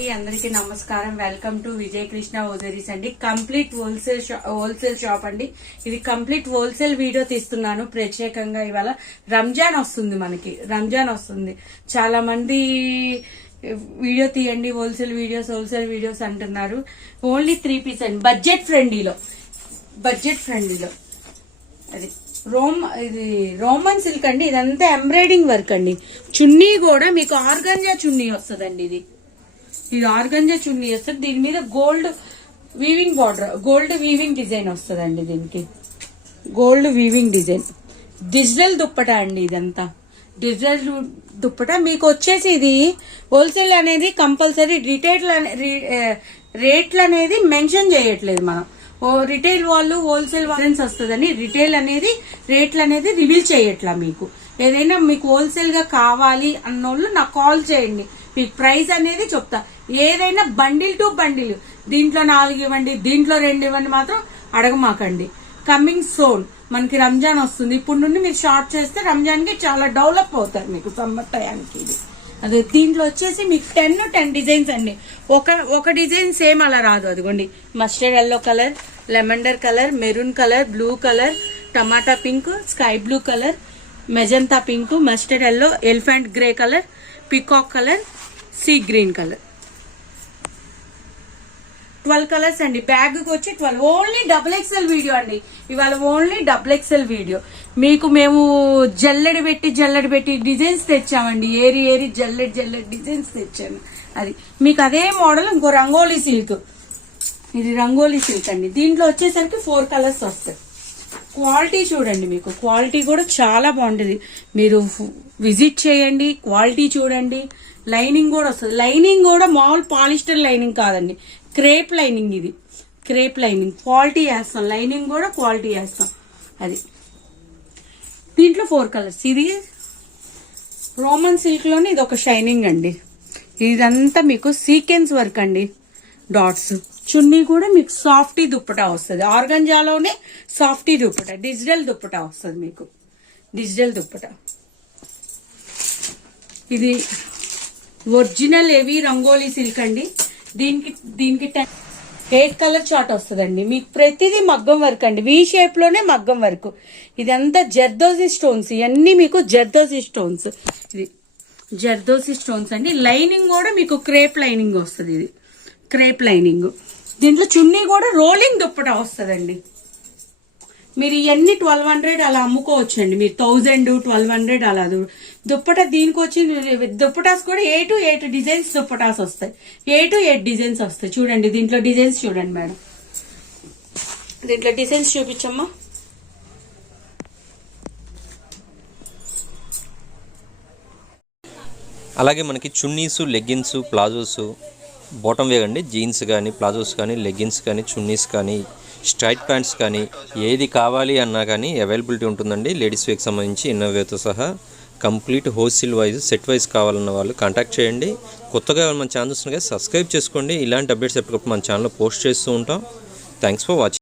అండి అందరికీ నమస్కారం. Welcome to Vijaya Krishna hosieries అండి. కంప్లీట్ హోల్సేల్ షాప్ అండి. ఇది కంప్లీట్ హోల్సేల్ వీడియో తీస్తున్నాను ప్రత్యేకంగా. ఇవాళ రంజాన్ వస్తుంది. చాలా మంది వీడియో తీయండి, హోల్సేల్ వీడియోస్ అంటున్నారు. ఓన్లీ 3 పీస్ అండి, బడ్జెట్ ఫ్రెండ్లీలో అది ఇది రోమన్ సిల్క్ అండి. ఇదంతా ఎంబ్రాయిడింగ్ వర్క్ అండి. చున్నీ కూడా మీకు ఆర్గంజా చున్నీ వస్తుందండి. ఇది ఆర్గంజా చున్నీ వస్తుంది. దీని మీద gold weaving border, gold weaving design వస్తుందండి. దీనికి gold weaving design. Digital dupatta అండి. ఇదంతా డిజిటల్ దుప్పటా. మీకు వచ్చేసి ఇది హోల్సేల్ అనేది కంపల్సరీ, రేట్లు అనేది మెన్షన్ చేయట్లేదు మనం. రిటైల్ వాళ్ళు హోల్సేల్ డిఫరెన్స్ వస్తుందని రిటైల్ అనేది రేట్లు అనేది రివీల్ చేయట్లా. మీకు ఏదైనా మీకు హోల్సేల్ గా కావాలి అన్నోళ్ళు నాకు కాల్ చేయండి, మీకు ప్రైస్ అనేది చెప్తా. ఏదైనా బండిల్ టు బండిల్, దీంట్లో 4 ఇవ్వండి, దీంట్లో 2 ఇవ్వండి మాత్రం అడగమాకండి. కమింగ్ సోన్ మనకి రంజాన్ వస్తుంది. ఇప్పుడు నుండి మీరు షార్ట్ చేస్తే రంజాన్ కి చాలా డెవలప్ అవుతారు మీకు సమ్మర్ టయానికి. ఇది అదే దీంట్లో వచ్చేసి మీకు 10 డిజైన్స్ అండి. ఒక డిజైన్ సేమ్ అలా రాదు. అదిగోండి, మస్టర్డ్ ఎల్లో కలర్, లెమండర్ colour, maroon colour, blue colour, tomato pink, sky blue colour, magenta pink, mustard yellow, elephant grey colour, peacock colour, sea green colour. 12 colours అండి. బ్యాగ్ వచ్చి 12. ఓన్లీ XXL వీడియో అండి ఇవాళ. Only XXL video. మీకు మేము జల్లెడి పెట్టి designs తెచ్చామండి. ఏరి జల్లెడి designs తెచ్చాము. అది మీకు అదే మోడల్. ఇంకో రంగోలీ సిల్క్. ఇది రంగోలీ సిల్క్ అండి. దీంట్లో వచ్చేసరికి 4 కలర్స్ వస్తాయి. క్వాలిటీ చూడండి, మీకు క్వాలిటీ కూడా చాలా బాగుంటుంది. మీరు విజిట్ చేయండి, క్వాలిటీ చూడండి. లైనింగ్ కూడా వస్తుంది. లైనింగ్ కూడా మామూలు పాలిస్టర్ లైనింగ్ కాదండి, క్రేప్ లైనింగ్. ఇది క్రేప్ లైనింగ్ క్వాలిటీ వేస్తాం. లైనింగ్ కూడా క్వాలిటీ వేస్తాం. అది దీంట్లో 4 కలర్స్. ఇది రోమన్ సిల్క్ లోనే ఇది ఒక షైనింగ్ అండి. ఇదంతా మీకు సీక్వెన్స్ వర్క్ అండి, డాట్స్. చున్నీ కూడా మీకు సాఫ్టీ దుప్పటా వస్తుంది. ఆర్గంజాలోనే సాఫ్టీ దుప్పటా, డిజిటల్ దుప్పటా వస్తుంది మీకు. డిజిటల్ దుప్పటా. ఇది ఒరిజినల్ హెవీ రంగోలీ సిల్క్ అండి. దీనికి 8 కలర్ చార్ట్ వస్తుందండి. మీకు ప్రతిదీ మగ్గం వర్క్ అండి. వి షేప్ లోనే మగ్గం వర్క్. ఇదంతా జర్దోసి స్టోన్స్. ఇవన్నీ మీకు జర్దోసి స్టోన్స్. ఇది జర్దోసి స్టోన్స్ అండి. లైనింగ్ కూడా మీకు క్రేప్ లైనింగ్ వస్తుంది. ఇది క్రేప్ లైనింగ్. దీంట్లో చున్నీ కూడా రోలింగ్ దుప్పటా వస్తుందండి. మీరు ఇవన్నీ 1200 అలా అమ్ముకోవచ్చండి. మీరు 1000, 1200 అలా దుప్పటా. దీనికి వచ్చి దుప్పటాస్ కూడా 8 డిజైన్స్ దుప్పటాస్ వస్తాయి. 8 డిజైన్స్ వస్తాయి. చూడండి దీంట్లో డిజైన్స్ చూడండి మేడం. దీంట్లో డిజైన్స్ చూపించమ్మా. అలాగే మనకి చున్నీసు, లెగ్గిన్స్, ప్లాజోస్, బాటమ్ వేర్ అండి. జీన్స్ కానీ, ప్లాజోస్ కానీ, లెగ్గిన్స్ కానీ, చున్నీస్ కానీ, స్ట్రైట్ ప్యాంట్స్ కానీ, ఏది కావాలి అన్నా కానీ అవైలబిలిటీ ఉంటుందండి. లేడీస్ వేర్కి సంబంధించి ఇన్నర్ వేర్తో సహా complete wholesale wise, set wise కావాలన్న వాళ్ళు కాంటాక్ట్ చేయండి. కొత్తగా మన ఛానల్ చూస్తున్నా సబ్స్క్రైబ్ చేసుకోండి. ఇలాంటి అప్డేట్స్ ఎప్పటికప్పుడు మన ఛానల్లో పోస్ట్ చేస్తూ ఉంటాం. Thanks for watching.